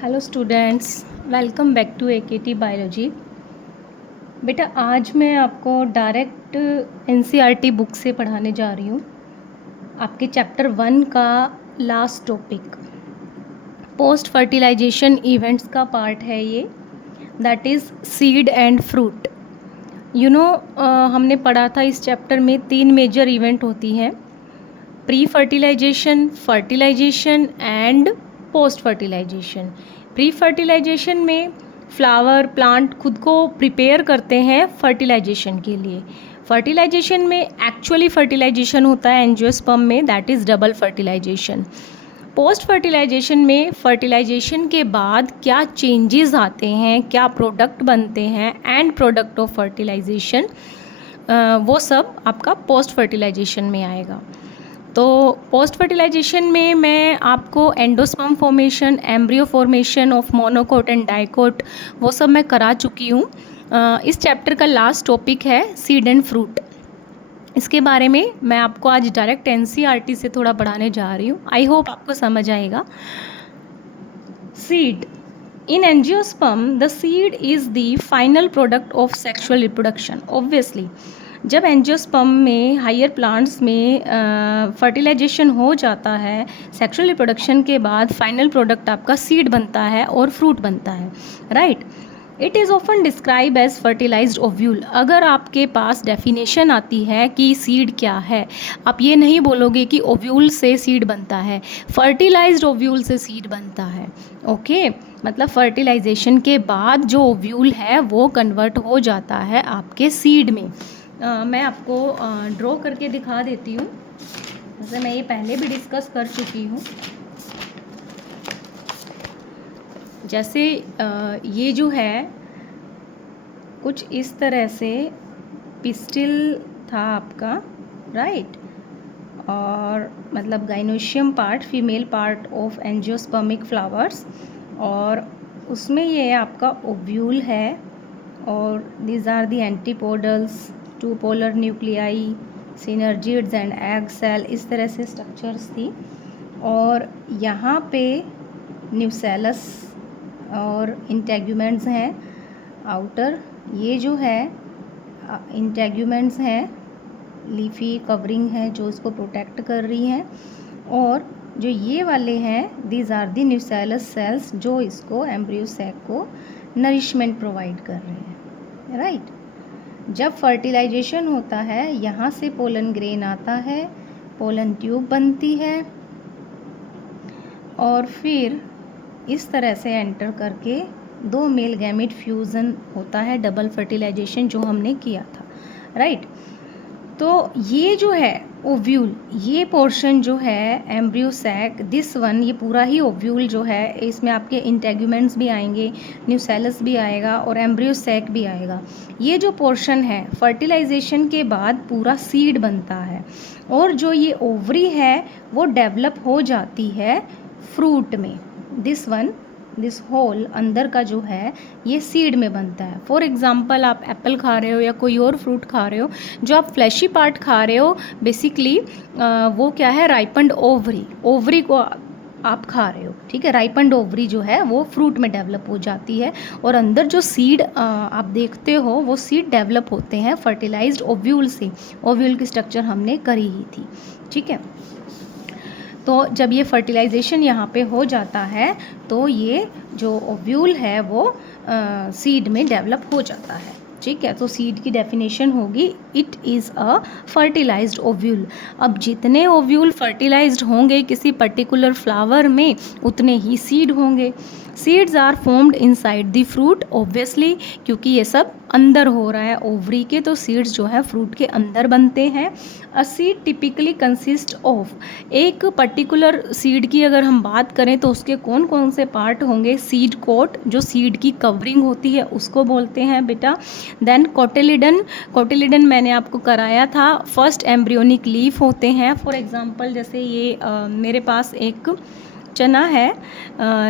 Hello students, welcome back to AKT biology. बेटा आज मैं आपको डायरेक्ट एनसीईआरटी बुक से पढ़ाने जा रही हूँ। आपके चैप्टर 1 का last topic post fertilization events का पार्ट है ये, that is seed and fruit. हमने पढ़ा था इस चैप्टर में 3 मेजर इवेंट होती हैं, pre fertilization, fertilization and post fertilization. Pre fertilization में फ्लावर प्लांट खुद को प्रिपेयर करते हैं फर्टिलाइजेशन के लिए। फर्टिलाइजेशन में एक्चुअली फर्टिलाइजेशन होता है एंजियोस्पर्म में, that is double fertilization. Post fertilization में फर्टिलाइजेशन के बाद क्या चेंजेस आते हैं, क्या प्रोडक्ट बनते हैं, एंड प्रोडक्ट ऑफ फर्टिलाइजेशन, वो सब आपका पोस्ट फर्टिलाइजेशन में आएगा। तो पोस्ट फर्टिलाइजेशन में मैं आपको endosperm formation, embryo formation of monocot and dicot, वो सब मैं करा चुकी हूँ। इस चैप्टर का लास्ट टॉपिक है सीड एंड फ्रूट। इसके बारे में मैं आपको आज डायरेक्ट एनसीईआरटी से थोड़ा पढ़ाने जा रही हूँ। आई होप आपको समझ आएगा। Seed in angiosperm, the seed is the final product of sexual reproduction. Obviously जब एंजियोस्पर्म में हायर प्लांट्स में फर्टिलाइजेशन हो जाता है, सेक्सुअल रिप्रोडक्शन के बाद फाइनल प्रोडक्ट आपका सीड बनता है और फ्रूट बनता है, right. It is often describe as fertilized ovule. अगर आपके पास डेफिनेशन आती है कि सीड क्या है, आप ये नहीं बोलोगे कि ओव्यूल से सीड बनता है, फर्टिलाइज्ड ओव्यूल से सीड बनता है। ओके मतलब फर्टिलाइजेशन के बाद जो ओव्यूल है वो कन्वर्ट हो जाता है आपके सीड में। मैं आपको ड्रॉ करके दिखा देती हूँ, जैसे मैं ये पहले भी डिस्कस कर चुकी हूँ। जैसे ये जो है कुछ इस तरह से पिस्टिल था आपका, राइट, और मतलब gynoecium part, female part of angiospermic flowers, और उसमें ये आपका ओव्यूल है, और these are the antipodals, two polar nuclei, synergids and egg cell, इस तरह से स्ट्रक्चर्स थी। और यहाँ पे न्यूसेलस और इंटेग्यूमेंट्स हैं आउटर। ये जो है इंटेग्यूमेंट्स हैं, लीफी कवरिंग है जो इसको प्रोटेक्ट कर रही हैं, और जो ये वाले हैं these are the nucellus cells जो इसको एम्ब्रियो सैक को नरिशमेंट प्रोवाइड कर रहे हैं, राइट। जब फर्टिलाइजेशन होता है यहाँ से पोलन ग्रेन आता है, पोलन ट्यूब बनती है, और फिर इस तरह से एंटर करके 2 मेल गैमेट फ्यूज़न होता है, डबल फर्टिलाइजेशन जो हमने किया था, राइट। तो ये जो है ओव्यूल, ये पोर्शन जो है एम्ब्रियो सैक, दिस वन, ये पूरा ही ओव्यूल जो है, इसमें आपके इंटेग्यूमेंट्स भी आएंगे, न्यूसेलस भी आएगा और एम्ब्रियो सैक भी आएगा। ये जो पोर्शन है फर्टिलाइजेशन के बाद पूरा सीड बनता है, और जो ये ओवरी है वो डेवलप हो जाती है फ्रूट में। दिस वन, दिस होल अंदर का जो है ये सीड में बनता है। फॉर एग्जांपल आप एप्पल खा रहे हो या कोई और फ्रूट खा रहे हो, जो आप फ्लैशी पार्ट खा रहे हो बेसिकली वो क्या है, राइपन्ड ओवरी, ओवरी को आप खा रहे हो, ठीक है। राइपन्ड ओवरी जो है वो फ्रूट में डेवलप हो जाती है, और अंदर जो सीड आप देखते हो वो सीड डेवलप होते हैं फर्टिलाइज्ड ओव्यूल से। ओव्यूल की स्ट्रक्चर हमने करी ही थी, ठीक है। तो जब ये फर्टिलाइजेशन यहाँ पे हो जाता है तो ये जो ओव्यूल है वो सीड में डेवलप हो जाता है, ठीक है। तो सीड की डेफिनेशन होगी it is a fertilized ovule. अब जितने ओव्यूल फर्टिलाइज्ड होंगे किसी पर्टिकुलर फ्लावर में उतने ही सीड होंगे। Seeds are formed inside the fruit, obviously क्योंकि ये सब अंदर हो रहा है ओवरी के, तो सीड्स जो है फ्रूट के अंदर बनते हैं। A seed typically consist of, एक पर्टिकुलर सीड की अगर हम बात करें तो उसके कौन कौन से पार्ट होंगे, सीड कोट जो सीड की कवरिंग होती है उसको बोलते हैं बेटा। देन कोटिलिडन, कोटिलिडन मैंने आपको कराया था, फर्स्ट एम्ब्रियोनिक लीफ होते हैं। फॉर एग्जांपल जैसे ये मेरे पास एक चना है,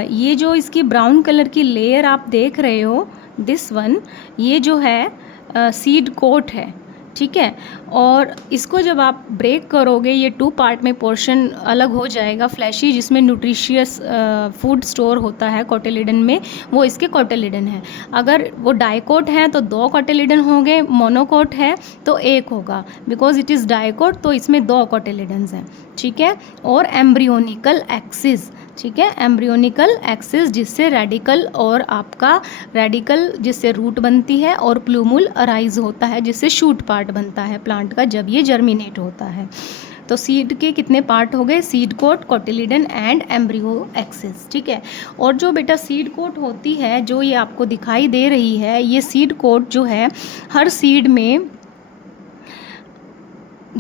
ये जो इसकी ब्राउन कलर की लेयर आप देख रहे हो, दिस वन, ये जो है सीड कोट है, ठीक है। और इसको जब आप ब्रेक करोगे ये 2 पार्ट में पोर्शन अलग हो जाएगा। फ्लैशी जिसमें न्यूट्रिशियस फूड स्टोर होता है कोटिलिडन में, वो इसके कोटिलिडन है। अगर वो डाइकोट है तो 2 कोटिलिडन होंगे, मोनोकोट है तो 1 होगा। बिकॉज इट इज़ डाइकोट तो इसमें 2 कोटिलिडन्स हैं, ठीक है। और एम्ब्रियोनिकल एक्सिस, ठीक है, एम्ब्रियोनिकल एक्सिस जिससे रेडिकल और आपका रेडिकल जिससे रूट बनती है, और प्लूमुल अराइज होता है जिससे शूट पार्ट बनता है प्लांट का जब ये जर्मिनेट होता है। तो सीड के कितने पार्ट हो गए? Seed coat, cotyledon and embryo axis, ठीक है। और जो बेटा सीड कोट होती है जो ये आपको दिखाई दे रही है, ये सीड कोट जो है हर सीड में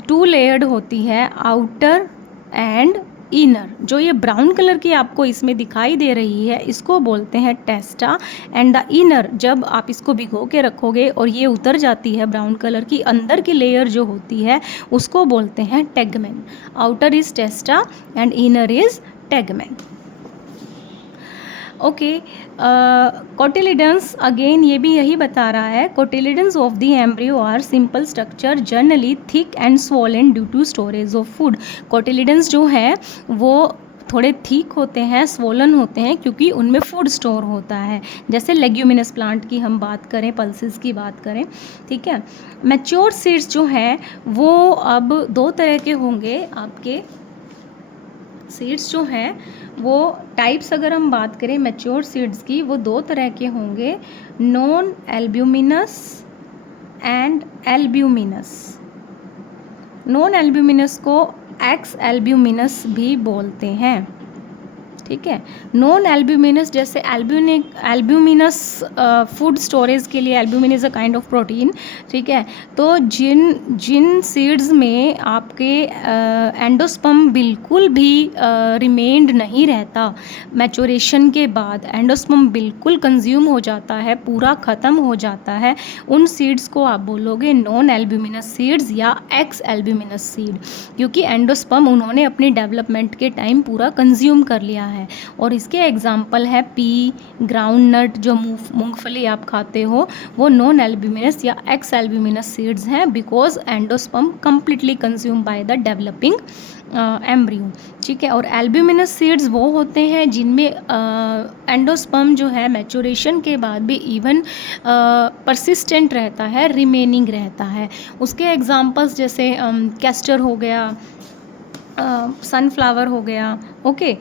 2 लेयर्ड होती है, आउटर एंड इनर। जो ये ब्राउन कलर की आपको इसमें दिखाई दे रही है इसको बोलते हैं टेस्टा, एंड द इनर, जब आप इसको भिगो के रखोगे और ये उतर जाती है ब्राउन कलर की, अंदर की लेयर जो होती है उसको बोलते हैं tegmen. Outer is testa and inner is tegmen. Okay, cotyledons again ये भी यही बता रहा है, cotyledons of the embryo are simple structure generally thick and swollen due to storage of food. Cotyledons जो है वो थोड़े थिक होते हैं, स्वोलन होते हैं क्योंकि उनमें फूड स्टोर होता है। जैसे लेग्यूमिनस प्लांट की हम बात करें, पल्सेस की बात करें, ठीक है। मैच्योर सीड्स जो हैं वो अब 2 तरह के होंगे आपके। सीड्स जो हैं वो टाइप्स अगर हम बात करें मैच्योर सीड्स की, वो 2 तरह के होंगे, non albuminous and albuminous. Non albuminous को एक्स एल्ब्यूमिनस भी बोलते हैं, ठीक है। नॉन एल्ब्यूमिनस जैसे एल्ब्यूमिनस फूड स्टोरेज के लिए, albumin is a kind of protein, ठीक है। तो जिन सीड्स में आपके एंडोस्पर्म बिल्कुल भी रिमेंड नहीं रहता, मैचुरेशन के बाद एंडोस्पर्म बिल्कुल कंज्यूम हो जाता है, पूरा ख़त्म हो जाता है, उन सीड्स को आप बोलोगे नॉन एल्ब्यूमिनस सीड्स या एक्स एल्ब्यूमिनस सीड, क्योंकि एंडोस्पर्म उन्होंने अपनी डेवलपमेंट के टाइम पूरा कंज्यूम कर लिया है। और इसके एग्जाम्पल है पी, ग्राउंड नट, जो मूंगफली आप खाते हो, वो नॉन एल्ब्यूमिनस या एक्स एल्ब्यूमिनस सीड्स हैं, because endosperm completely consume by the developing embryo, ठीक है। और एल्ब्यूमिनस सीड्स वो होते हैं जिनमें एंडोस्पर्म जो है मैचुरेशन के बाद भी इवन परसिस्टेंट रहता है, रिमेनिंग रहता है। उसके एग्जाम्पल्स जैसे कैस्टर हो गया, सनफ्लावर हो गया, ओके।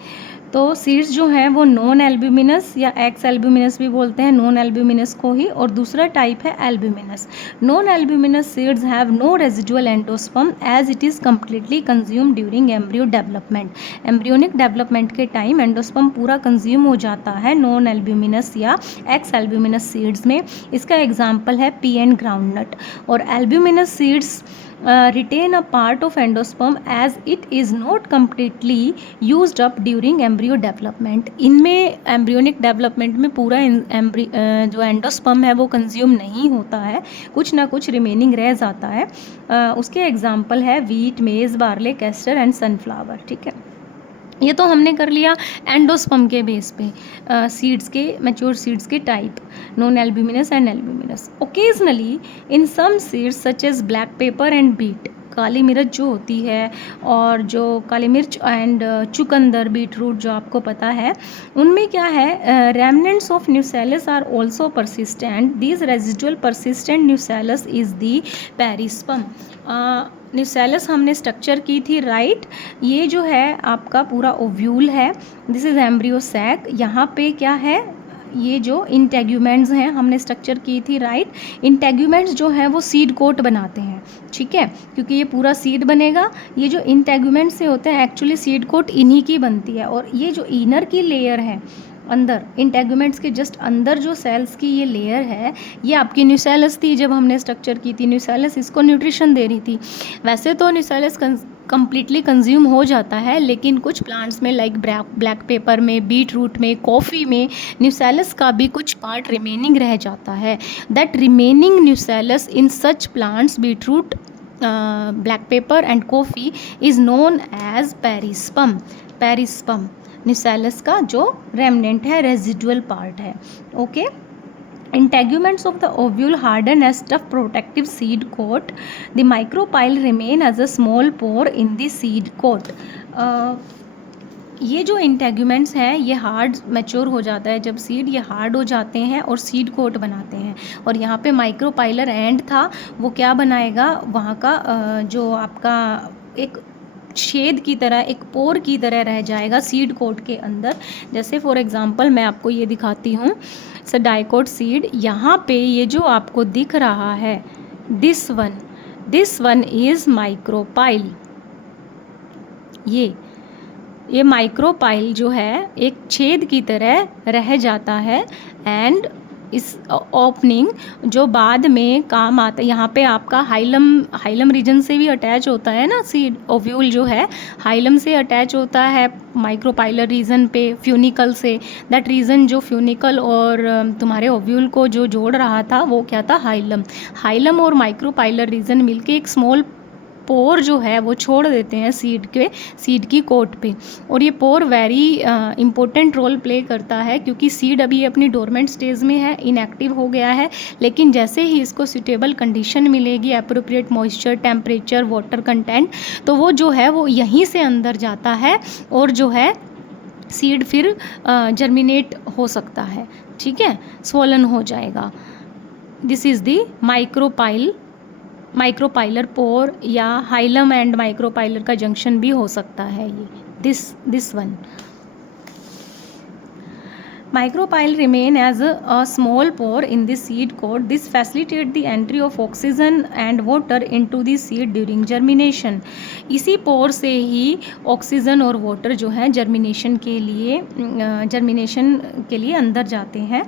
तो सीड्स जो हैं वो नॉन एल्ब्यूमिनस या एक्स एल्ब्यूमिनस भी बोलते हैं, नॉन एल्ब्यूमिनस को ही। और दूसरा टाइप है albuminous. Non albuminous seeds have no residual endosperm as it is completely consume during embryo development. Embryonic development के टाइम एंडोस्पर्म पूरा कंज्यूम हो जाता है नॉन एल्ब्यूमिनस या एक्स एल्ब्यूमिनस सीड्स में। इसका एग्जाम्पल है पी एंड ग्राउंड नट। और albuminous seeds retain a part of endosperm as it is not completely used up during embryo development। इनमें एम्ब्रियोनिक डेवलपमेंट में पूरा जो एंडोस्पर्म है वो कंज्यूम नहीं होता है, कुछ ना कुछ रिमेनिंग रह जाता है। उसके एग्जाम्पल है वीट, मेज, बार्ले, कैस्टर एंड सनफ्लावर, ठीक है। ये तो हमने कर लिया एंडोस्पर्म के बेस पे सीड्स के, मैच्योर सीड्स के type, non albuminous and albuminous. Occasionally in some seeds such as black pepper and beet, काली मिर्च जो होती है, और जो काली मिर्च एंड चुकंदर, बीट रूट जो आपको पता है, उनमें क्या है, remnants of nucellus are also persistent. This residual persistent nucellus is the perisperm. Nucellus हमने स्ट्रक्चर की थी, राइट। ये जो है आपका पूरा ओव्यूल है, दिस इज एम्ब्रियो सैक। यहाँ पे क्या है, ये जो इंटेग्यूमेंट्स हैं हमने स्ट्रक्चर की थी, राइट। इंटेग्यूमेंट्स जो हैं वो सीड कोट बनाते हैं, ठीक है, क्योंकि ये पूरा सीड बनेगा। ये जो इंटेग्यूमेंट्स से होते हैं एक्चुअली सीड कोट इन्हीं की बनती है। और ये जो इनर की लेयर है, अंदर इंटेग्यूमेंट्स के जस्ट अंदर जो सेल्स की ये लेयर है, ये आपकी न्यूसेलस थी जब हमने स्ट्रक्चर की थी। न्यूसेलस इसको न्यूट्रिशन दे रही थी। वैसे तो न्यूसेलस कंप्लीटली कंज्यूम हो जाता है, लेकिन कुछ प्लांट्स में लाइक ब्लैक पेपर में, बीट रूट में, कॉफ़ी में न्यूसेलस का भी कुछ पार्ट रिमेनिंग रह जाता है। That remaining nucellus in such plants, beetroot, black pepper and coffee, is known as perisperm. Perisperm nucellus का जो रेमनेंट है, रेजिडुअल पार्ट है, okay. Integuments of the ovule harden as tough protective seed coat. The micropyle remain as a small pore in the seed coat. ये जो integuments हैं ये hard mature हो जाता है जब सीड, ये हार्ड हो जाते हैं और सीड कोट बनाते हैं. और यहाँ पे माइक्रोपाइलर एंड था, वो क्या बनाएगा, वहाँ का जो आपका एक छेद की तरह, एक पोर की तरह रह जाएगा सीड कोट के अंदर. जैसे फॉर एग्जांपल मैं आपको ये दिखाती हूँ, डाइकोट सीड. यहाँ पे ये जो आपको दिख रहा है, दिस वन इज़ माइक्रोपाइल. ये माइक्रोपाइल जो है एक छेद की तरह रह जाता है. एंड इस ओपनिंग जो बाद में काम आता है, यहाँ पे आपका हाइलम रीजन से भी अटैच होता है ना सीड. ओव्यूल जो है हाइलम से अटैच होता है माइक्रोपाइलर रीजन पे, फ्यूनिकल से. दैट रीजन जो फ्यूनिकल और तुम्हारे ओव्यूल को जो जोड़ रहा था वो क्या था, हाइलम और माइक्रोपाइलर रीजन मिलके एक स्मॉल पोर जो है वो छोड़ देते हैं सीड की कोट पे. और ये पोर वेरी इंपॉर्टेंट रोल प्ले करता है क्योंकि सीड अभी अपनी डोरमेंट स्टेज में है, इनएक्टिव हो गया है. लेकिन जैसे ही इसको सूटेबल कंडीशन मिलेगी, appropriate moisture, temperature, water content, तो वो जो है वो यहीं से अंदर जाता है और जो है सीड फिर जर्मिनेट हो सकता है. ठीक है, स्वोलन हो जाएगा. दिस इज़ द माइक्रोपाइलर पोर, या हाइलम एंड माइक्रोपाइलर का जंक्शन भी हो सकता है ये. This one micropyle remain as a small pore in the seed coat. This facilitate the entry of oxygen and water into the seed during germination. इसी पोर से ही oxygen और वाटर जो है जर्मिनेशन के लिए अंदर जाते हैं.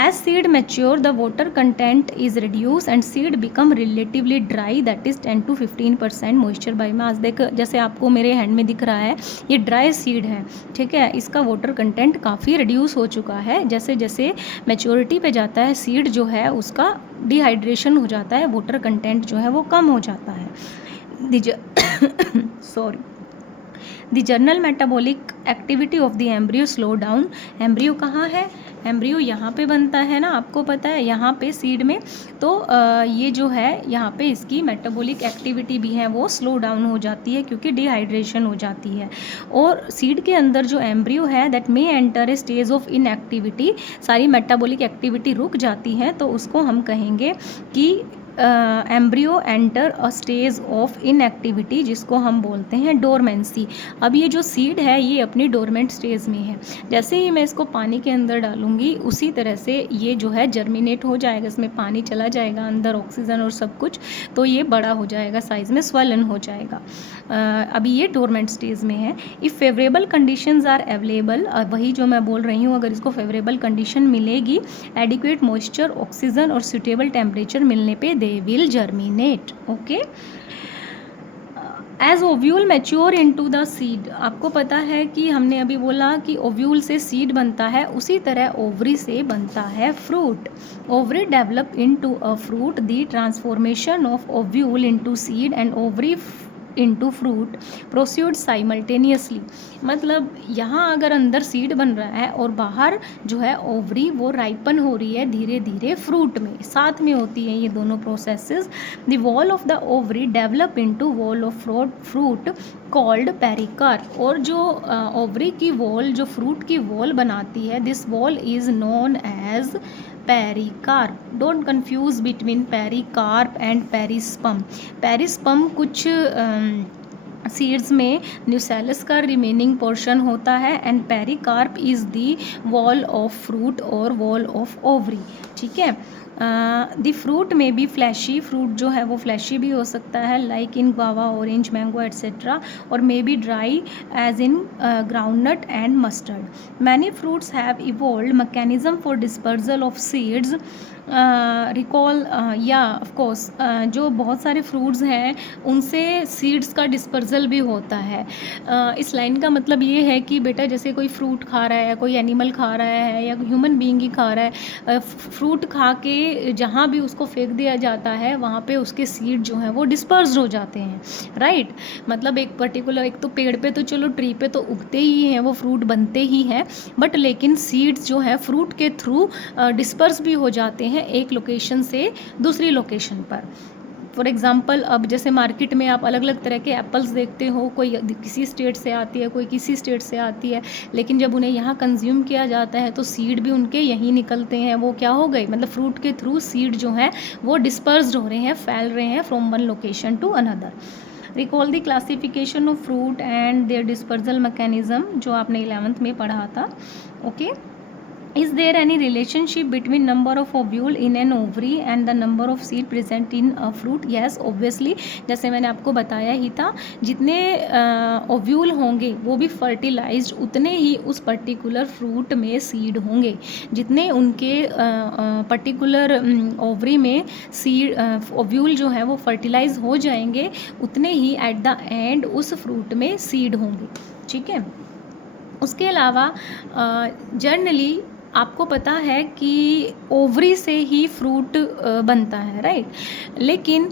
As seed mature, the water content is reduced and seed become relatively dry, that is 10 to 15% moisture by mass. देख, जैसे आपको मेरे हैंड में दिख रहा है, ये ड्राई सीड है. ठीक है, इसका वाटर कंटेंट काफ़ी रिड्यूस हो चुका है. जैसे जैसे मैच्योरिटी पे जाता है सीड जो है उसका डिहाइड्रेशन हो जाता है, वाटर कंटेंट जो है वो कम हो जाता है. The general metabolic activity of the embryo slow down. Embryo कहाँ है, एम्ब्रियो यहाँ पे बनता है ना, आपको पता है, यहाँ पे सीड में. तो ये जो है यहाँ पे इसकी मेटाबॉलिक एक्टिविटी भी है वो स्लो डाउन हो जाती है क्योंकि डिहाइड्रेशन हो जाती है. और सीड के अंदर जो एम्ब्रियो है that may enter a stage of inactivity. सारी मेटाबॉलिक एक्टिविटी रुक जाती है तो उसको हम कहेंगे कि embryo enter a stage of inactivity, जिसको हम बोलते हैं डोरमेंसी. अब ये जो सीड है ये अपनी डोरमेंट स्टेज में है. जैसे ही मैं इसको पानी के अंदर डालूंगी उसी तरह से ये जो है जर्मिनेट हो जाएगा, इसमें पानी चला जाएगा अंदर, ऑक्सीजन और सब कुछ, तो ये बड़ा हो जाएगा, साइज़ में स्वलन हो जाएगा. अभी ये डोरमेंट स्टेज में है. If favourable conditions are available, वही जो मैं बोल रही हूँ, अगर इसको फेवरेबल कंडीशन मिलेगी, एडिक्वेट मॉइस्चर, ऑक्सीजन और सूटेबल टेम्परेचर मिलने पे they will germinate. Okay. As ovule mature into the seed, आपको पता है कि हमने अभी बोला कि ओव्यूल से सीड बनता है, उसी तरह ओवरी से बनता है fruit. Ovary develop into a fruit. The transformation of ovule into seed and ovary into fruit proceed simultaneously. मतलब यहाँ अगर अंदर सीड बन रहा है और बाहर जो है ओवरी वो राइपन हो रही है धीरे धीरे फ्रूट में, साथ में होती है ये दोनों processes. The wall of the ovary develop into wall of fruit called pericarp. और जो ओवरी की वॉल जो फ्रूट की वॉल बनाती है, this wall is known as pericarp. Don't confuse between pericarp and perisperm. Perisperm कुछ सीड्स में nucellus का रिमेनिंग पोर्शन होता है and pericarp is the wall of fruit और वॉल ऑफ ओवरी. ठीक है. द फ्रूट में बी फ्लैशी, फ्रूट जो है वो फ्लैशी भी हो सकता है, like in guava, orange, mango etcetera, और may be dry as in groundnut and mustard. Many fruits have evolved mechanism for dispersal of seeds. Recall या ऑफकोर्स जो बहुत सारे फ्रूट्स हैं उनसे सीड्स का डिस्पर्जल भी होता है. इस लाइन का मतलब ये है कि बेटा जैसे कोई फ्रूट खा रहा है, कोई एनिमल खा रहा है या ह्यूमन बीइंग ही खा रहा है, फ्रूट खा के पे जहाँ भी उसको फेंक दिया जाता है वहाँ पे उसके सीड जो हैं वो डिस्पर्स्ड हो जाते हैं, राइट। मतलब एक पर्टिकुलर, एक तो पेड़ पे तो चलो ट्री पे तो उगते ही हैं, वो फ्रूट बनते ही हैं, बट लेकिन सीड्स जो है फ्रूट के थ्रू डिस्पर्स भी हो जाते हैं एक लोकेशन से दूसरी लोकेशन पर। फॉर एग्ज़ाम्पल, अब जैसे मार्केट में आप अलग अलग तरह के एप्पल्स देखते हो, कोई किसी स्टेट से आती है, कोई किसी स्टेट से आती है, लेकिन जब उन्हें यहाँ कंज्यूम किया जाता है तो सीड भी उनके यहीं निकलते हैं। वो क्या हो गए, मतलब फ्रूट के थ्रू सीड जो हैं वो डिस्पर्स्ड हो रहे हैं, फैल रहे हैं from one location to another. Recall the classification of fruit and their dispersal mechanism, जो आपने 11th में पढ़ा था। Okay, is there any relationship between number of ovule in an ovary and the number of seed present in a fruit? yes obviously, जैसे मैंने आपको बताया ही था, जितने ओव्यूल होंगे वो भी फर्टिलाइज्ड, उतने ही उस पर्टिकुलर फ्रूट में सीड होंगे। जितने उनके पर्टिकुलर ओवरी में सीड ओव्यूल जो है वो फर्टिलाइज हो जाएंगे, उतने ही एट द एंड उस फ्रूट में सीड होंगे, ठीक है। उसके अलावा जनरली आपको पता है कि ओवरी से ही फ्रूट बनता है, राइट। लेकिन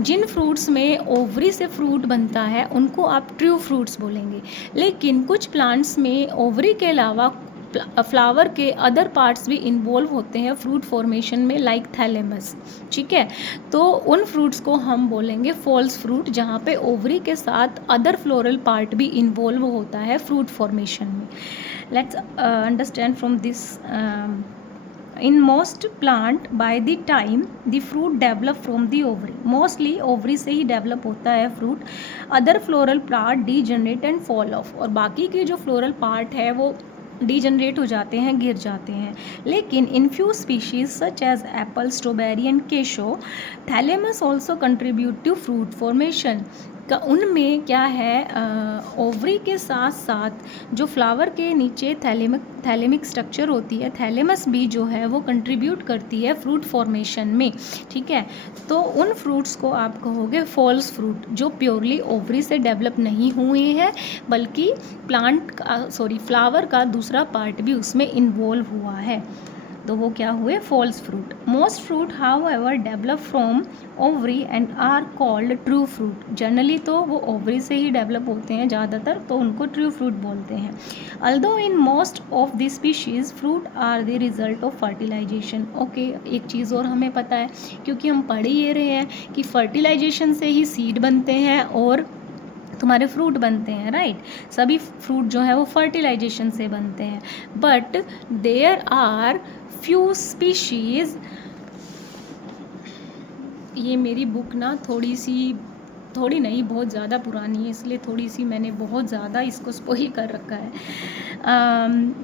जिन फ्रूट्स में ओवरी से फ्रूट बनता है उनको आप ट्रू फ्रूट्स बोलेंगे, लेकिन कुछ प्लांट्स में ओवरी के अलावा फ्लावर के अदर पार्ट्स भी इन्वॉल्व होते हैं फ्रूट फॉर्मेशन में, लाइक थैलेमस, ठीक है। तो उन फ्रूट्स को हम बोलेंगे फॉल्स फ्रूट, जहाँ पे ओवरी के साथ अदर फ्लोरल पार्ट भी इन्वॉल्व होता है फ्रूट फॉर्मेशन में। Let's understand from this. in most plant by the time the fruit develop from the ovary, mostly ovary से ही develop होता है fruit, other floral part degenerate and fall off, और बाकी के जो floral part है वो डीजनरेट हो जाते हैं, गिर जाते हैं। लेकिन in few species such as apple, strawberry and cashew, thalamus also contribute to fruit formation. का उनमें क्या है, ओवरी के साथ साथ जो फ्लावर के नीचे थैलेमिक स्ट्रक्चर होती है, थैलेमस भी जो है वो कंट्रीब्यूट करती है फ्रूट फॉर्मेशन में, ठीक है। तो उन फ्रूट्स को आप कहोगे फॉल्स फ्रूट, जो प्योरली ओवरी से डेवलप नहीं हुए हैं, बल्कि फ्लावर का दूसरा पार्ट भी उसमें इन्वॉल्व हुआ है, तो वो क्या हुए, false fruit. Most fruit however develop from ovary and are called true fruit. Generally तो वो ओवरी से ही डेवलप होते हैं ज़्यादातर, तो उनको ट्रू फ्रूट बोलते हैं। Although in most of the species fruit are the result of fertilization. Okay, एक चीज़ और हमें पता है, क्योंकि हम पढ़ ही रहे हैं कि फर्टिलाइजेशन से ही सीड बनते हैं और तुम्हारे फ्रूट बनते हैं, राइट। सभी फ्रूट जो है वो फर्टिलाइजेशन से बनते हैं, but there are few species. ये मेरी बुक ना थोड़ी नहीं, बहुत ज़्यादा पुरानी है, इसलिए थोड़ी सी मैंने बहुत ज़्यादा इसको स्पॉइल कर रखा है।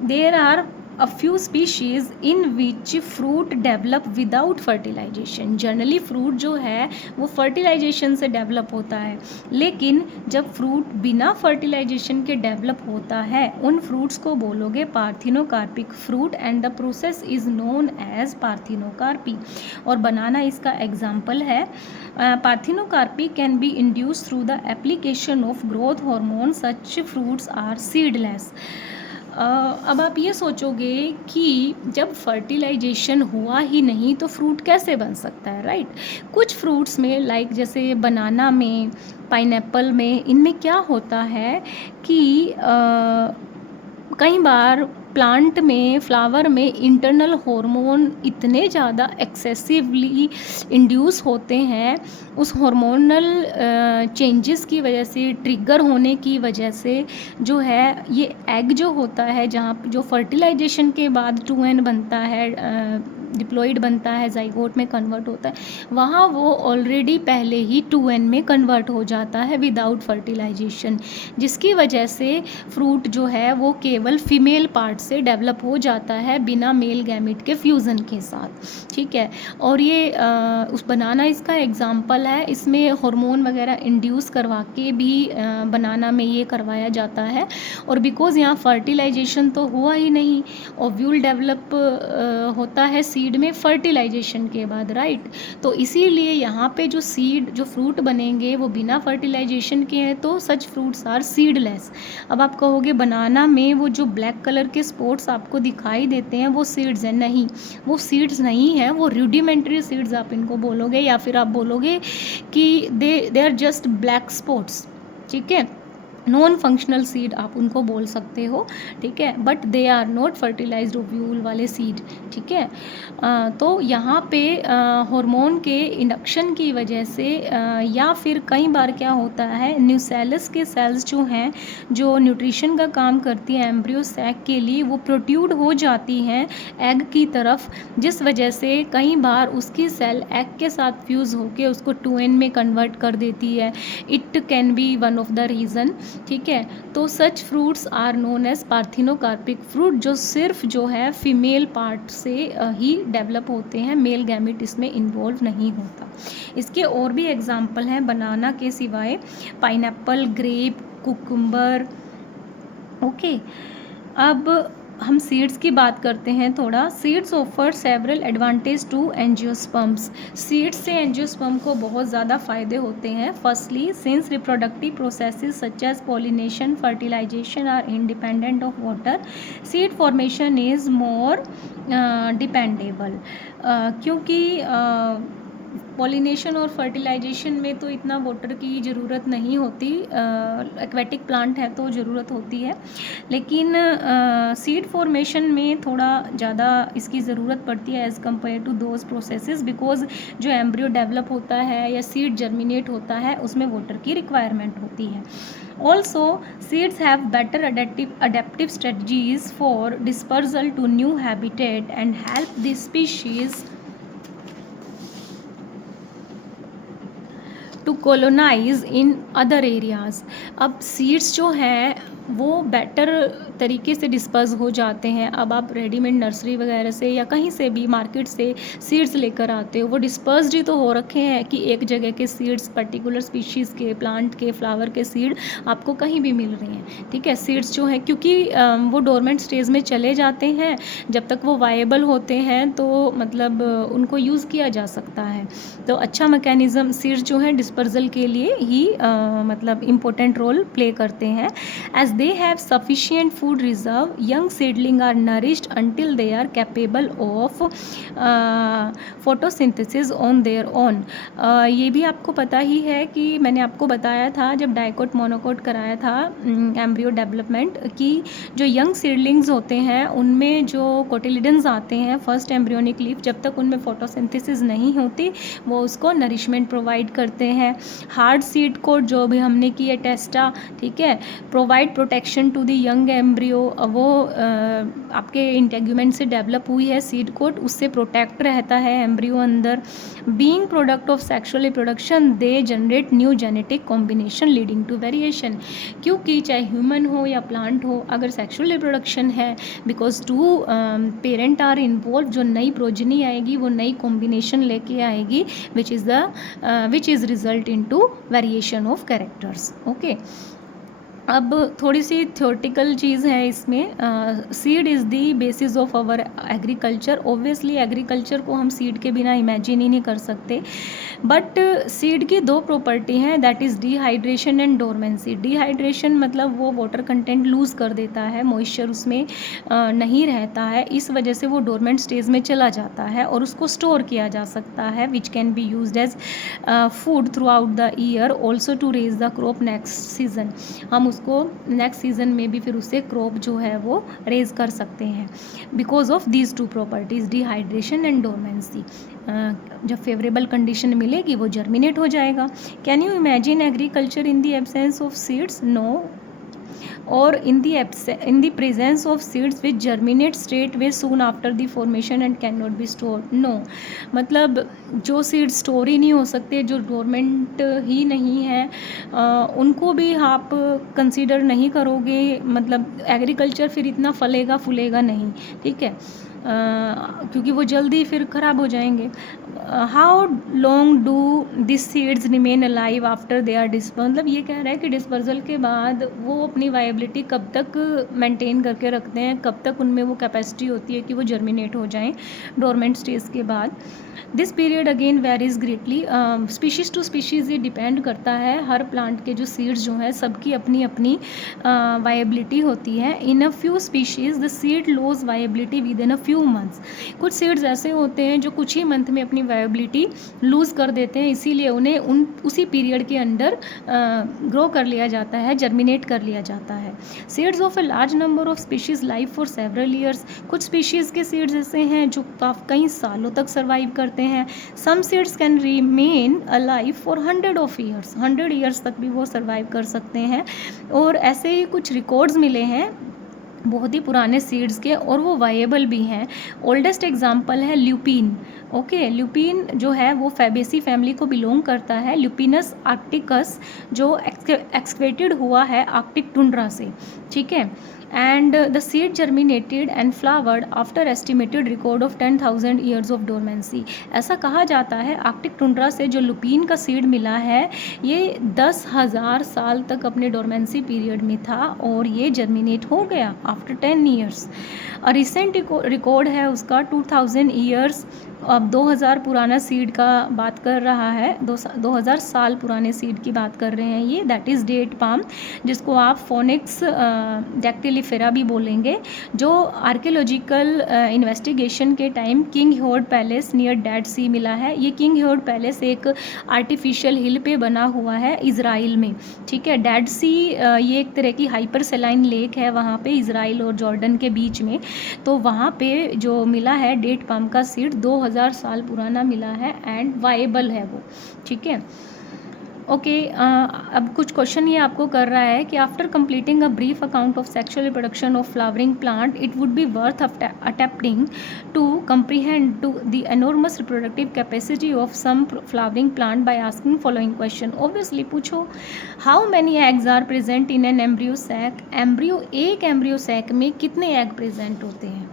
There are a few species in which fruit develop without fertilization। Generally fruit जो है वो फर्टिलाइजेशन से डेवलप होता है, लेकिन जब फ्रूट बिना फर्टिलाइजेशन के डेवलप होता है उन फ्रूट्स को बोलोगे parthenocarpic fruit, and the process is known as parthenocarpy. और बनाना इसका एग्जाम्पल है। Parthenocarpy can be induce through the application of growth hormone, such fruits are seedless. अब आप ये सोचोगे कि जब फर्टिलाइजेशन हुआ ही नहीं तो फ्रूट कैसे बन सकता है, राइट। कुछ फ्रूट्स में, लाइक जैसे बनाना में, पाइनएप्पल में, इनमें क्या होता है कि कई बार प्लांट में, फ्लावर में इंटरनल हार्मोन इतने ज़्यादा एक्सेसिवली इंड्यूस होते हैं, उस हार्मोनल चेंजेस की वजह से, ट्रिगर होने की वजह से जो है ये एग जो होता है, जहाँ जो फर्टिलाइजेशन के बाद 2n बनता है, डिप्लॉइड बनता है, जाइगोट में कन्वर्ट होता है, वहाँ वो ऑलरेडी पहले ही 2n में कन्वर्ट हो जाता है विदाउट फर्टिलाइजेशन, जिसकी वजह से फ्रूट जो है वो केवल फीमेल पार्ट से डेवलप हो जाता है बिना मेल गैमेट के फ्यूज़न के साथ, ठीक है। और ये उस बनाना इसका एग्जाम्पल है। इसमें हार्मोन वगैरह इंड्यूस करवा के भी बनाना में ये करवाया जाता है, और बिकॉज़ यहाँ फर्टिलाइजेशन तो हुआ ही नहीं, ओव्यूल डेवलप होता है सीड में फर्टिलाइजेशन के बाद, राइट। तो इसीलिए यहाँ पे जो सीड, जो फ्रूट बनेंगे वो बिना फर्टिलाइजेशन के हैं, तो सच फ्रूट्स आर सीडलेस। अब आप कहोगे बनाना में वो जो ब्लैक कलर के स्पॉट्स आपको दिखाई देते हैं वो सीड्स हैं, नहीं, वो सीड्स नहीं है, वो रूडिमेंट्री सीड्स आप इनको बोलोगे, या फिर आप बोलोगे कि they are just black spots, ठीक है, नॉन फंक्शनल सीड आप उनको बोल सकते हो, ठीक है, but they are not fertilized ovule वाले सीड, ठीक है। तो यहाँ पे हार्मोन के इंडक्शन की वजह से या फिर कई बार क्या होता है, न्यूसेलस के सेल्स जो हैं, जो न्यूट्रिशन का काम करती है एम्ब्रियो सैक के लिए, वो प्रोट्यूड हो जाती हैं एग की तरफ, जिस वजह से कई बार उसकी सेल एग के साथ फ्यूज़ होकर उसको 2n में कन्वर्ट कर देती है। It can be one of the reason, ठीक है। तो such fruits are known as parthenocarpic fruit, जो सिर्फ जो है फीमेल पार्ट से ही डेवलप होते हैं, मेल गैमेट इसमें इन्वॉल्व नहीं होता। इसके और भी एग्जाम्पल हैं बनाना के सिवाय, पाइनएप्पल, ग्रेप, कुकुम्बर, ओके। अब हम सीड्स की बात करते हैं थोड़ा। Seeds offer several advantage to angiosperms. Seeds से एंजियोस्पर्म को बहुत ज़्यादा फ़ायदे होते हैं। Firstly, since reproductive processes such as pollination, fertilisation are independent of water, seed formation is more dependable. क्योंकि पॉलिनेशन और फर्टिलाइजेशन में तो इतना वाटर की ज़रूरत नहीं होती, एक्वेटिक प्लांट है तो ज़रूरत होती है, लेकिन सीड फॉर्मेशन में थोड़ा ज़्यादा इसकी ज़रूरत पड़ती है as compare to those processes, because जो एम्ब्रियो डेवलप होता है या सीड जर्मिनेट होता है उसमें वाटर की रिक्वायरमेंट होती है। Also, seeds have better adaptive strategies for dispersal to new habitat and help the species to colonise in other areas. अब सीड्स जो हैं वो बेटर तरीके से डिस्पर्स हो जाते हैं। अब आप रेडीमेड नर्सरी वगैरह से या कहीं से भी मार्केट से सीड्स लेकर आते हो, वो डिस्पर्स्ड ही तो हो रखे हैं कि एक जगह के सीड्स, पर्टिकुलर स्पीशीज़ के, प्लांट के, फ्लावर के सीड आपको कहीं भी मिल रहे हैं, ठीक है। सीड्स जो हैं क्योंकि वो डोरमेंट स्टेज में चले जाते हैं, जब तक वो वायबल होते हैं तो मतलब उनको यूज़ किया जा सकता है। तो अच्छा मैकेनिज़्म सीड्स जो हैं डिस्पर्सल के लिए ही मतलब इम्पोर्टेंट रोल प्ले करते हैं। As they have sufficient food reserve, young seedling are nourished until they are capable of photosynthesis on their own। ये भी आपको पता ही है कि मैंने आपको बताया था जब डाइकोट मोनोकोट कराया था एम्ब्रियो डेवलपमेंट, कि जो यंग सीडलिंग्स होते हैं उनमें जो कोटिलिडन्स आते हैं फर्स्ट एम्ब्रियोनिक लीफ, जब तक उनमें फोटोसिंथेसिस नहीं होती वो उसको नरिशमेंट प्रोवाइड करते हैं। हार्ड सीड कोट जो भी हमने की है टेस्टा, ठीक है, provide protection to the young embryo, वो आपके इंटेग्यूमेंट से डेवलप हुई है सीड कोट, उससे प्रोटेक्ट रहता है एम्ब्रियो अंदर। Being product of sexual reproduction they generate new genetic combination leading to variation. क्योंकि चाहे ह्यूमन हो या प्लांट हो, अगर सेक्सुअल रिप्रोडक्शन है, because two parent are involve, जो नई प्रोजनी आएगी वो नई कॉम्बिनेशन लेके आएगी which is result in to variation of characters, okay. अब थोड़ी सी थ्योरेटिकल चीज़ है इसमें। Seed is the basis of our agriculture. Obviously agriculture को हम सीड के बिना इमेजिन ही नहीं कर सकते, बट सीड की दो प्रॉपर्टी हैं, that is dehydration and dormancy. Dehydration मतलब वो वाटर कंटेंट लूज़ कर देता है, मॉइस्चर उसमें नहीं रहता है, इस वजह से वो डोरमेंट स्टेज में चला जाता है और उसको स्टोर किया जा सकता है, which can be used as food throughout the year, also to raise the crop next season. हम उसको नेक्स्ट सीजन में भी फिर उससे क्रॉप जो है वो रेज कर सकते हैं because of these two properties, dehydration and dormancy. जब फेवरेबल कंडीशन मिलेगी वो जर्मिनेट हो जाएगा। Can you imagine agriculture in the absence of seeds? No. और in the presence of seeds which germinate straightway soon after the formation and cannot be stored? No। मतलब जो seed store ही नहीं हो सकते, जो डोरमेंट ही नहीं है, उनको भी आप कंसीडर नहीं करोगे, मतलब एग्रीकल्चर फिर इतना फलेगा फूलेगा नहीं, ठीक है। क्योंकि वो जल्दी फिर ख़राब हो जाएंगे. How long do this seeds remain alive after they are disperse. मतलब ये कह रहा है कि डिस्पर्सल के बाद वो अपनी वायबिलिटी कब तक मेंटेन करके रखते हैं, कब तक उनमें वो कैपेसिटी होती है कि वो जर्मिनेट हो जाएं डोरमेंट स्टेज के बाद. This period again varies greatly, species to species ये डिपेंड करता है. हर प्लांट के जो सीड्स जो हैं सबकी अपनी अपनी वायबिलिटी होती है. In a few species the seed lose viability within a few months. कुछ सीड्स ऐसे होते हैं जो कुछ ही मंथ में अपनी वायबिलिटी लूज़ कर देते हैं, इसीलिए उन्हें उसी पीरियड के अंदर ग्रो कर लिया जाता है, जर्मिनेट कर लिया जाता है. Seeds of a large number of species live for several years. कुछ स्पीशीज़ के सीड्स ऐसे हैं जो कई सालों तक सर्वाइव करते हैं. Some seeds can remain alive for 100 of years. 100 years तक भी वो सर्वाइव कर सकते हैं. और ऐसे ही कुछ रिकॉर्ड्स मिले हैं बहुत ही पुराने सीड्स के, और वो वायेबल भी हैं. ओल्डेस्ट एग्जाम्पल है ल्यूपिन. ओके, ल्यूपिन जो है वो फैबेसी फैमिली को बिलोंग करता है. ल्यूपिनस आर्क्टिकस जो एक्सक्वेटेड हुआ है आर्कटिक टुंड्रा से. ठीक है. And the seed germinated and flowered after estimated record of 10,000 years of dormancy. ऐसा कहा जाता है आर्कटिक टुंड्रा से जो लुपीन का सीड मिला है ये 10,000 साल तक अपने डोरमेंसी पीरियड में था और ये जर्मिनेट हो गया आफ्टर 10 ईयर्स. और रिसेंट रिकॉर्ड है उसका 2000 ईयर्स. अब 2000 पुराना सीड का बात कर रहा है, 2000 साल पुराने सीड की बात कर रहे हैं ये. दैट इज़ डेट पाम, जिसको आप फोनिक्स डैक्टिलिफेरा भी बोलेंगे, जो आर्कियोलॉजिकल इन्वेस्टिगेशन के time King Herod palace near Dead Sea मिला है. ये किंग ह्योर्ड पैलेस एक आर्टिफिशियल हिल पे बना हुआ है इज़राइल में. ठीक है. डेड सी ये एक तरह की हाइपर सेलाइन लेक है वहाँ पे इज़राइल और जॉर्डन के बीच में. तो वहाँ पे जो मिला है डेट पाम का सीड 2000 साल पुराना मिला है एंड वाएबल है वो. ठीक है. ओके, अब कुछ क्वेश्चन ये आपको कर रहा है कि after completing a brief account of sexual reproduction of flowering plant it would be worth attempting to comprehend to the enormous reproductive capacity of some flowering plant by asking following question. Obviously पूछो, how many eggs are present in an embryo sac. Embryo, एक embryo sac में कितने egg present होते हैं.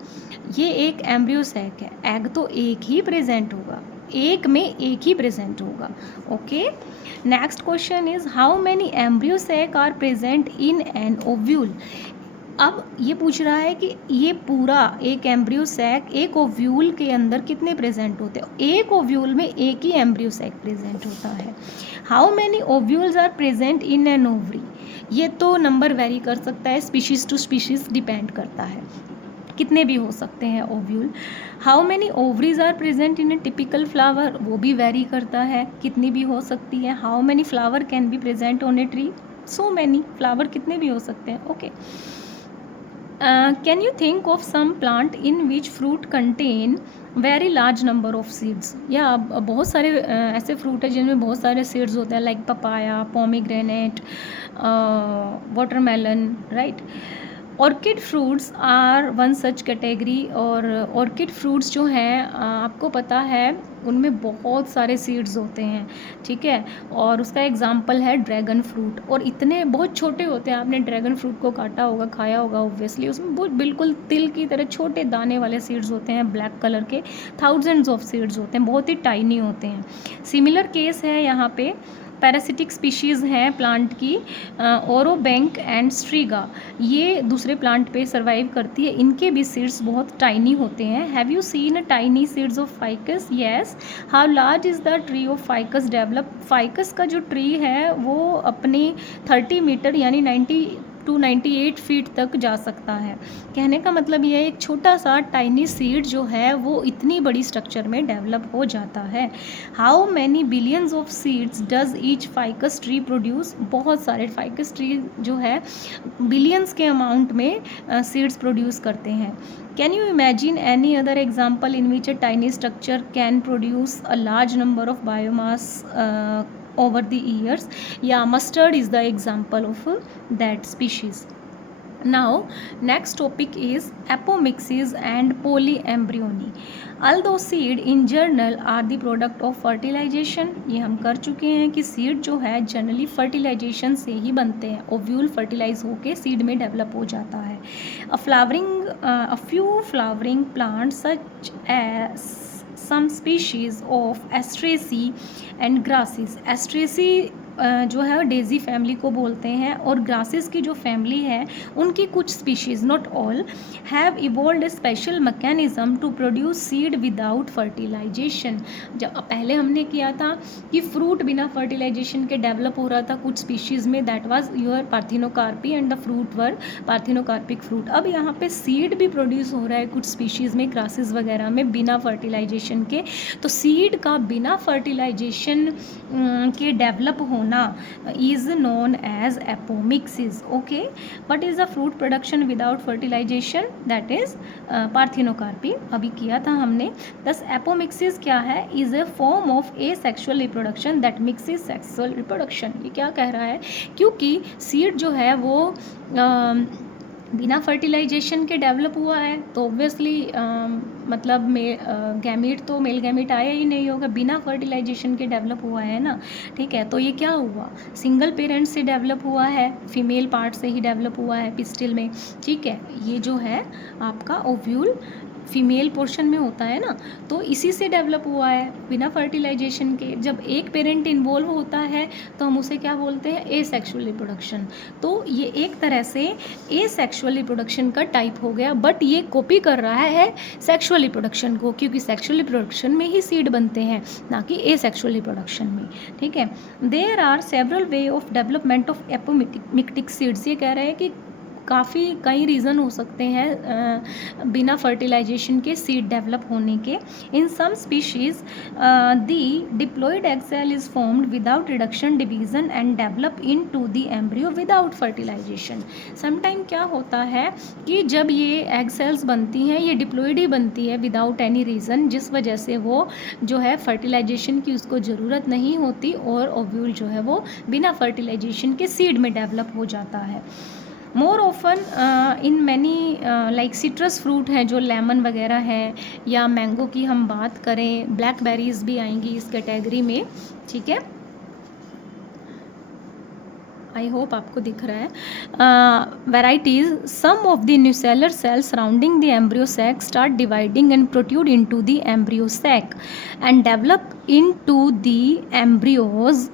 ये एक embryo sac है, egg तो एक ही प्रेजेंट होगा, एक में एक ही प्रेजेंट होगा. Okay. Next question is how many embryo sac are present in an ovule. अब ये पूछ रहा है कि ये पूरा एक एम्ब्रियो सैक एक ओव्यूल के अंदर कितने प्रेजेंट होते हैं. एक ओव्यूल में एक ही एम्ब्रियो सैक प्रेजेंट होता है. How many ovules are present in an ovary. ये तो नंबर वेरी कर सकता है, स्पीशीज़ टू स्पीशीज़ डिपेंड करता है, कितने भी हो सकते हैं ovule. How many ovaries are present in a typical flower, वो भी वेरी करता है, कितनी भी हो सकती है. How many flower can be present on a tree, so many. Flower कितने भी हो सकते हैं. Okay. Can you think of some plant in which fruit contain very large number of seeds. या बहुत सारे ऐसे फ्रूट है जिनमें बहुत सारे सीड्स होते हैं, like papaya, pomegranate, watermelon, right. Orchid fruits are one such category. और ऑर्किड फ्रूट्स जो हैं आपको पता है उनमें बहुत सारे सीड्स होते हैं. ठीक है. और उसका एग्जांपल है ड्रैगन फ्रूट. और इतने बहुत छोटे होते हैं, आपने ड्रैगन फ्रूट को काटा होगा, खाया होगा ऑब्वियसली. उसमें बहुत बिल्कुल तिल की तरह छोटे दाने वाले सीड्स होते हैं, ब्लैक कलर के. थाउजेंड्स ऑफ सीड्स होते हैं, बहुत ही टाइनी होते हैं. सिमिलर केस है यहाँ पे. पैरासिटिक स्पीशीज़ हैं प्लांट की, ओरोबैंक एंड स्ट्रीगा. ये दूसरे प्लांट पे सर्वाइव करती है. इनके भी सीड्स बहुत टाइनी होते हैं. Have you seen tiny seeds of ficus. Yes. How large is the tree of ficus develop. Ficus का जो ट्री है वो अपनी 30 मीटर यानी 90 to 98 फीट तक जा सकता है. कहने का मतलब ये है एक छोटा सा टाइनी सीड जो है वो इतनी बड़ी स्ट्रक्चर में डेवलप हो जाता है. How many billions of seeds does each ficus tree produce. बहुत सारे फाइकस ट्री जो है बिलियंस के अमाउंट में सीड्स प्रोड्यूस करते हैं. Can you imagine any other example in which a tiny structure can produce a large number of biomass over the years. Yeah, mustard is the example of that species. Now, next topic is apomixis and polyembryony. Although seed in general are the product of fertilization, ये हम कर चुके हैं कि seed जो है generally fertilisation से ही बनते हैं, ओव्यूल फर्टिलाइज होके सीड में डेवलप हो जाता है. A few flowering plants such as some species of Asteraceae and grasses. Asteraceae जो है डेजी फैमिली को बोलते हैं, और ग्रासेस की जो फैमिली है उनकी कुछ species, not all, have evolved a special mechanism to produce seed without fertilisation. जब पहले हमने किया था कि फ्रूट बिना फर्टिलाइजेशन के डेवलप हो रहा था कुछ स्पीशीज़ में, that was your parthenocarpy and the fruit were parthenocarpic fruit. अब यहाँ पे सीड भी प्रोड्यूस हो रहा है कुछ स्पीशीज़ में, ग्रासेस वगैरह में, बिना फर्टिलाइजेशन के. तो सीड का बिना फर्टिलाइजेशन के डेवलप होना is known as apomixis. Okay, what is the fruit production without fertilization? That is parthenocarpy. अभी किया था हमने. Thus apomixis क्या है? Is a form of asexual reproduction that mixes sexual reproduction. ये क्या कह रहा है? क्योंकि सीड जो है वो बिना फर्टिलाइजेशन के डेवलप हुआ है, तो ऑब्वियसली मतलब गैमीट तो मेल गैमीट आया ही नहीं होगा, बिना फर्टिलाइजेशन के डेवलप हुआ है ना. ठीक है, तो ये क्या हुआ, सिंगल पेरेंट से डेवलप हुआ है, फीमेल पार्ट से ही डेवलप हुआ है पिस्टिल में. ठीक है, ये जो है आपका ओव्यूल फीमेल पोर्शन में होता है ना, तो इसी से डेवलप हुआ है बिना फर्टिलाइजेशन के. जब एक पेरेंट इन्वॉल्व होता है तो हम उसे क्या बोलते हैं, एसेक्सुअल रिप्रोडक्शन. तो ये एक तरह से एसेक्सुअल रिप्रोडक्शन का टाइप हो गया, बट ये कॉपी कर रहा है सेक्सुअल रिप्रोडक्शन को, क्योंकि सेक्सुअल रिप्रोडक्शन में ही सीड बनते हैं, ना कि एसेक्सुअल रिप्रोडक्शन में. ठीक है, there are several way of development of apomictic seeds. ये कह रहे हैं कि कई रीज़न हो सकते हैं बिना फर्टिलाइजेशन के सीड डेवलप होने के. In some species the diploid egg cell is formed without reduction division and develop into the embryo without fertilisation. Sometime क्या होता है कि जब ये एग सेल्स बनती हैं, ये डिप्लॉयड ही बनती है विदाउट एनी रीज़न, जिस वजह से वो जो है फर्टिलाइजेशन की उसको ज़रूरत नहीं होती, और ओव्यूल जो है वो बिना फर्टिलाइजेशन के सीड में डेवलप हो जाता है. More often in many like citrus fruit हैं जो लेमन वगैरह है, या मैंगो की हम बात करें, ब्लैकबेरीज भी आएंगी इस कैटेगरी में. ठीक है, आई होप आपको दिख रहा है. Varieties, some of the nucellar cells surrounding the embryo sac start dividing and protrude into the embryo sac and develop into the embryos.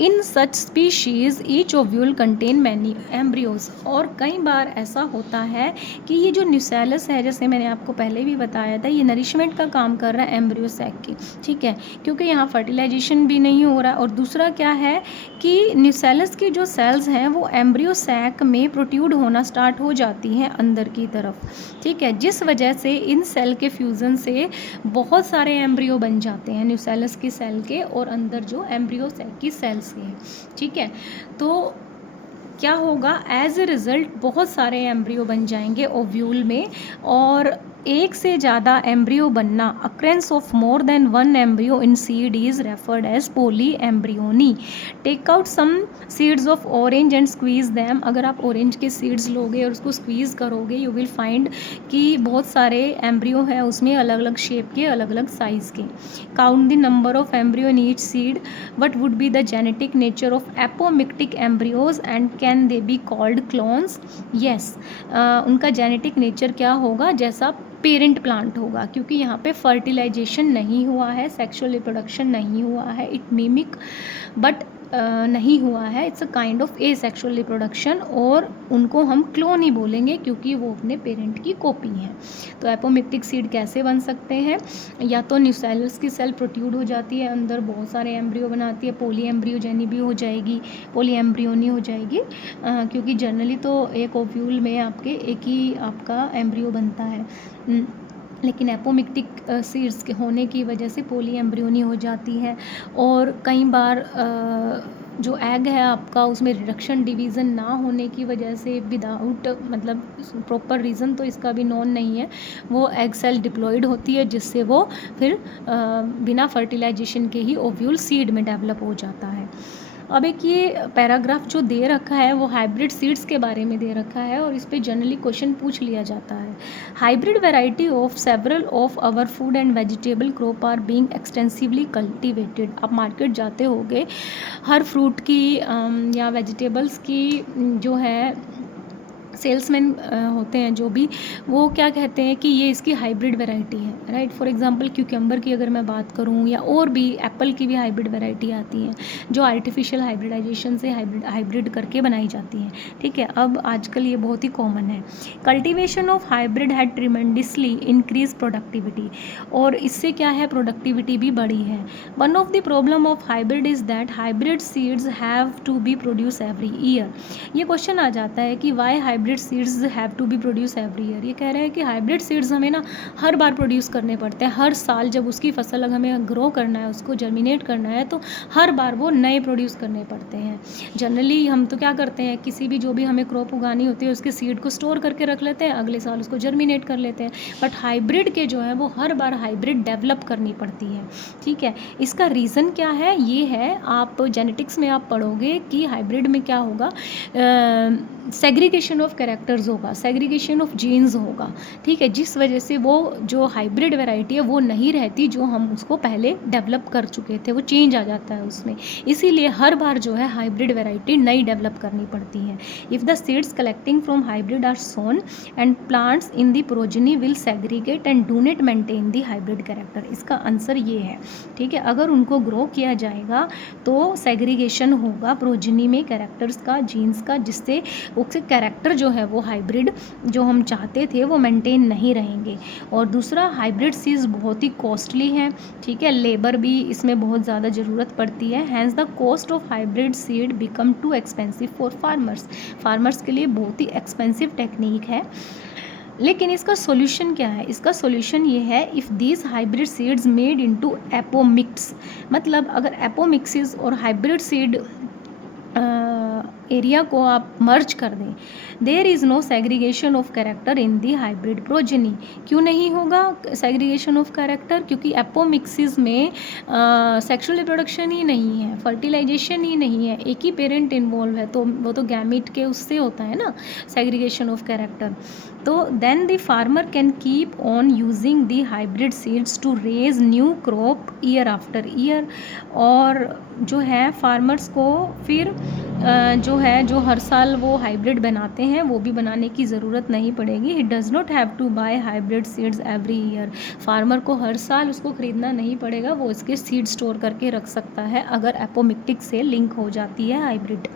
In such species each ovule contain many embryos. और कई बार ऐसा होता है कि ये जो nucellus है, जैसे मैंने आपको पहले भी बताया था, ये नरिशमेंट का काम कर रहा है एम्ब्रियो सैक की. ठीक है, क्योंकि यहाँ फर्टिलाइजेशन भी नहीं हो रहा. और दूसरा क्या है कि न्यूसेलस की जो सेल्स हैं वो एम्ब्रियो सैक में प्रोट्रूड होना स्टार्ट हो जाती हैं अंदर की तरफ. ठीक है, जिस वजह से इन सेल के फ्यूज़न से बहुत सारे एम्ब्रियो बन जाते हैं न्यूसेलस की सेल के, और अंदर जो एम्ब्रियो सैक की सेल्स के. ठीक है, तो क्या होगा, एज ए रिज़ल्ट बहुत सारे एम्ब्रियो बन जाएंगे ओव्यूल में, और एक से ज़्यादा एम्ब्रियो बनना, occurrence of more than one embryo in seed is referred as polyembryony. Take out some seeds of orange and squeeze them. अगर आप ऑरेंज के सीड्स लोगे और उसको स्क्वीज़ करोगे, यू विल फाइंड कि बहुत सारे एम्ब्रियो हैं उसमें, अलग अलग शेप के, अलग अलग साइज़ के. Count the number of embryo in each seed. What would be the genetic nature of apomictic embryos and can they be called clones. Yes, उनका जेनेटिक नेचर क्या होगा, जैसा पेरेंट प्लांट होगा, क्योंकि यहाँ पे फर्टिलाइजेशन नहीं हुआ है, सेक्सुअल रिप्रोडक्शन नहीं हुआ है, इट मिमिक बट नहीं हुआ है, it's a kind of A sexual reproduction, और उनको हम क्लोन ही बोलेंगे क्योंकि वो अपने पेरेंट की कॉपी हैं. तो एपोमिक्टिक सीड कैसे बन सकते हैं, या तो न्यूसेलस की सेल प्रोट्रूड हो जाती है, अंदर बहुत सारे एम्ब्रियो बनाती है, पोली एम्ब्रियोजेनी भी हो जाएगी, पोली एम्ब्रियोनी हो जाएगी, क्योंकि जनरली तो एक ओव्यूल में आपके एक ही आपका एम्ब्रियो बनता है, लेकिन एपोमिक्टिक सीड्स के होने की वजह से पोली एम्ब्रियोनी हो जाती है. और कई बार जो एग है आपका, उसमें रिडक्शन डिवीज़न ना होने की वजह से, विदाउट मतलब प्रॉपर रीज़न तो इसका भी नॉन नहीं है, वो एग सेल डिप्लॉयड होती है, जिससे वो फिर बिना फर्टिलाइजेशन के ही ओव्यूल सीड में डेवलप हो जाता है. अब एक ये पैराग्राफ जो दे रखा है वो हाइब्रिड सीड्स के बारे में दे रखा है और इस पे जनरली क्वेश्चन पूछ लिया जाता है। Hybrid variety of several of our food and vegetable crop are being extensively cultivated. आप मार्केट जाते होगे, हर फ्रूट की या वेजिटेबल्स की जो है सेल्समैन होते हैं जो भी, वो क्या कहते हैं कि ये इसकी हाइब्रिड वैरायटी है, राइट। फॉर एग्जांपल क्यूकम्बर की अगर मैं बात करूँ, या और भी एप्पल की भी हाइब्रिड वैरायटी आती हैं जो आर्टिफिशियल हाइब्रिडाइजेशन से हाइब्रिड करके बनाई जाती हैं, ठीक है। अब आजकल ये बहुत ही कॉमन है। Cultivation of hybrid had tremendously increase productivity, और इससे क्या है, प्रोडक्टिविटी भी बढ़ी है। One of the problem of hybrid is that hybrid seeds have to be produce every year. ये क्वेश्चन आ जाता है कि why hybrid seeds have to be produce every year. ये कह रहे हैं कि हाइब्रिड सीड्स हमें ना हर बार प्रोड्यूस करने पड़ते हैं, हर साल जब उसकी फसल अगर हमें ग्रो करना है, उसको जर्मिनेट करना है, तो हर बार वो नए प्रोड्यूस करने पड़ते हैं। जनरली हम तो क्या करते हैं, किसी भी जो भी हमें क्रॉप उगानी होती है उसके सीड को स्टोर करके रख लेते हैं, अगले साल उसको जर्मिनेट कर लेते हैं। बट हाइब्रिड के जो है वो हर बार हाइब्रिड डेवलप करनी पड़ती है, ठीक है। इसका रीज़न क्या है, ये है, आप जेनेटिक्स में आप पढ़ोगे कि हाइब्रिड में क्या होगा, सेग्रीगेशन ऑफ कैरेक्टर्स होगा, सेग्रीगेशन ऑफ जीन्स होगा, ठीक है, जिस वजह से वो जो हाइब्रिड वैरायटी है वो नहीं रहती जो हम उसको पहले डेवलप कर चुके थे, वो चेंज आ जाता है उसमें। इसीलिए हर बार जो है हाइब्रिड वैरायटी नई डेवलप करनी पड़ती है। If the seeds collecting from hybrid are sown and plants in the progeny will segregate and do not maintain the hybrid character. इसका आंसर ये है, ठीक है। अगर उनको ग्रो किया जाएगा तो सेग्रीगेशन होगा प्रोजेनी में कैरेक्टर्स का, जीन्स का, जिससे उससे कैरेक्टर जो है वो हाइब्रिड जो हम चाहते थे वो मेंटेन नहीं रहेंगे। और दूसरा, हाइब्रिड सीड्स बहुत ही कॉस्टली हैं, ठीक है, लेबर भी इसमें बहुत ज़्यादा ज़रूरत पड़ती है। Hence the cost of hybrid seed become too expensive for farmers. Farmers के लिए बहुत ही एक्सपेंसिव टेक्निक है। लेकिन इसका सॉल्यूशन क्या है, इसका सॉल्यूशन ये है, if these hybrid seeds made into apomixis, मतलब अगर एपोमिक्सिस और हाइब्रिड सीड एरिया को आप मर्ज कर दें, there is no segregation of character in the hybrid progeny. क्यों नहीं होगा सेग्रीगेशन ऑफ कैरेक्टर, क्योंकि एपोमिक्सिस में सेक्सुअल रिप्रोडक्शन ही नहीं है, फर्टिलाइजेशन ही नहीं है, एक ही पेरेंट इन्वॉल्व है, तो वो तो गैमीट के उससे होता है ना सेग्रीगेशन ऑफ कैरेक्टर। तो then the farmer can keep on using the hybrid seeds to raise new crop year after year. और जो है फार्मर्स को फिर जो हर साल वो हाइब्रिड बनाते हैं वो भी बनाने की ज़रूरत नहीं पड़ेगी। It does not have to buy hybrid seeds every year. Farmer को हर साल उसको ख़रीदना नहीं पड़ेगा, वो इसके सीड स्टोर करके रख सकता है अगर एपोमिक्टिक से लिंक हो जाती है hybrid.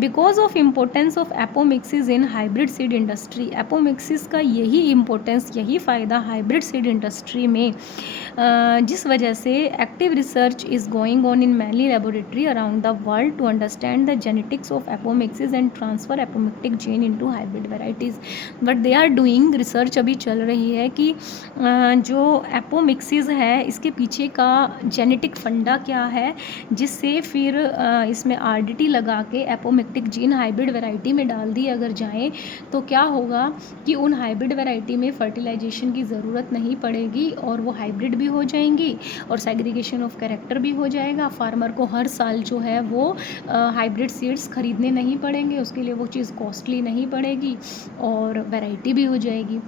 Because of importance of apomixis in hybrid seed industry, apomixis का यही इम्पोर्टेंस, यही फ़ायदा हाइब्रिड सीड इंडस्ट्री में, जिस वजह से active research is going on in many laboratory around the world to understand the genetics of apomixis and transfer apomictic gene into hybrid varieties. But they are doing research, अभी चल रही है कि जो एपोमिक्सिस है इसके पीछे का जेनेटिक फंडा क्या है, जिससे फिर इसमें आरडीटी लगा के एपोमिक्टिक जीन हाइब्रिड वैरायटी में डाल दी अगर जाए तो क्या होगा कि उन हाइब्रिड वैरायटी में फर्टिलाइजेशन की ज़रूरत नहीं पड़ेगी और वो हाइब्रिड भी हो जाएंगी और सेग्रीगेशन ऑफ कैरेक्टर भी हो जाएगा। फार्मर को हर साल जो है वो हाइब्रिड सीड्स खरीदने नहीं पड़ेंगे, उसके लिए वो चीज़ कॉस्टली नहीं पड़ेगी और वैरायटी भी हो जाएगी।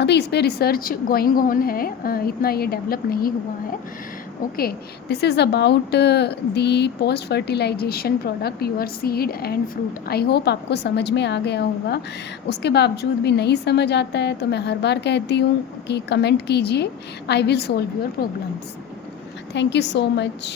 अभी इस पर रिसर्च गोइंग ऑन है, इतना ये डेवलप नहीं हुआ है। Okay, this is about the post fertilisation product your seed and fruit. I hope आपको समझ में आ गया होगा। उसके बावजूद भी नहीं समझ आता है तो मैं हर बार कहती हूँ कि कमेंट कीजिए, I will solve your problems. Thank you so much.